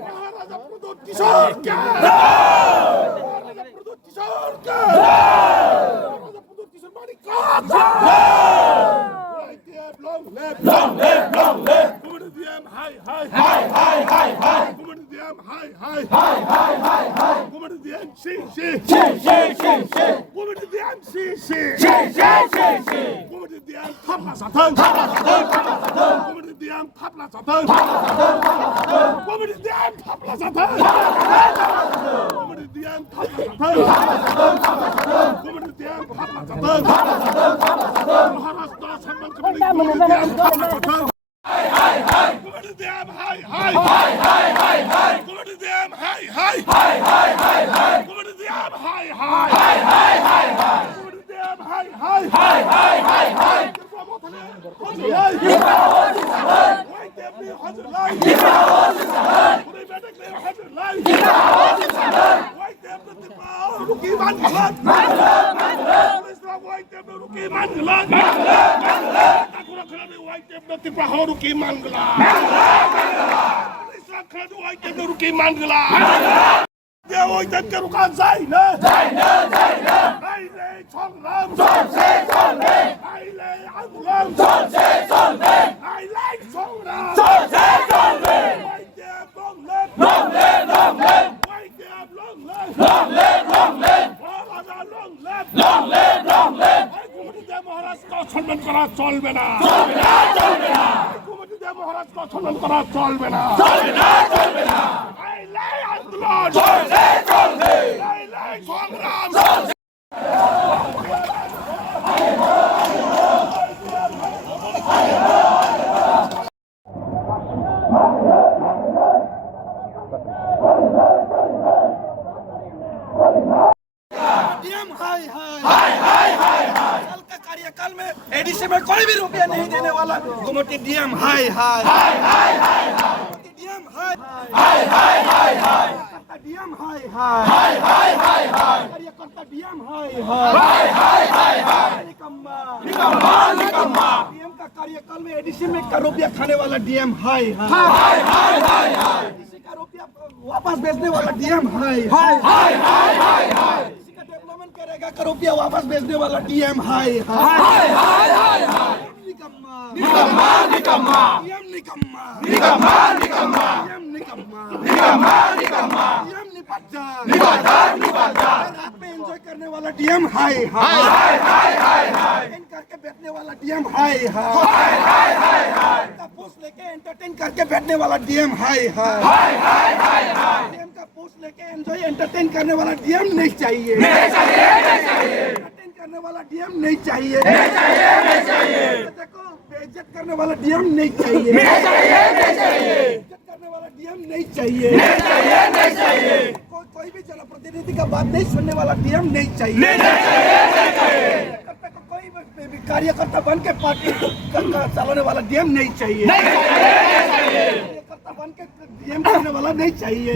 महाराजा प्रदोत किशोर के महाराजा प्रदोत किशोर के महाराजा प्रदोत किशोर मानिक का long live Community DM high Community DM high Community DM CC Community DM CC Community DM Kapla Satan Community DM Kapla Satan Community DM Kapla Satan Community DM Kapla Satan Community DM Kapla Satan Maharashtra Samman Community DM Kapla Satan Community DM high Community DM high Community DM high Community DM high Dia oi tan ke rukan zai na ai le chong lam ai le an lam ai le chong lam wai dia long lam wai dia long lam Maharaja long lam ai কুমুটিতে মহারাজ কা সম্মান করা চলবে না কুমুটিতে মহারাজ কা সম্মান করা চলবে না ai le আন্দোলন সংগ্রাম डीएम हाय साल का कार्यकाल में एडीसी में कोई भी रुपया नहीं देने वाला गुमटी डीएम हाय डीएम डीएम हाय कार्यकर्ता डीएम हाय निकम्मा डीएम का कार्यकाल में एडीसी में का रुपया खाने वाला डीएम हाय एडीसी का रुपया वापस भेजने वाला डीएम हाय एडीसी का डेवलपमेंट करेगा का रुपया वापस भेजने वाला डीएम हाय निकम्मा डीएम निकम्मा रात में एंजॉय करने वाला डीएम हाय करके बैठने वाला डीएम हाय का पोस्ट लेके एंटरटेन करके बैठने वाला डीएम हाय डीएम का पोस्ट लेके एंजॉय एंटरटेन करने वाला डीएम नहीं चाहिए एंटरटेन करने वाला डीएम नहीं चाहिए देखो बेइज्जत करने वाला डीएम नहीं चाहिए बेइज्जत करने वाला डीएम नहीं चाहिए कोई भी जनप्रतिनिधि का बात नहीं सुनने वाला डीएम नहीं चाहिए कोई भी कार्यकर्ता बन के पार्टी चलाने वाला डीएम नहीं चाहिए कार्यकर्ता बन के डीएम करने वाला नहीं चाहिए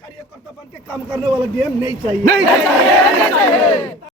कार्यकर्ता बन के काम करने वाला डीएम नहीं चाहिए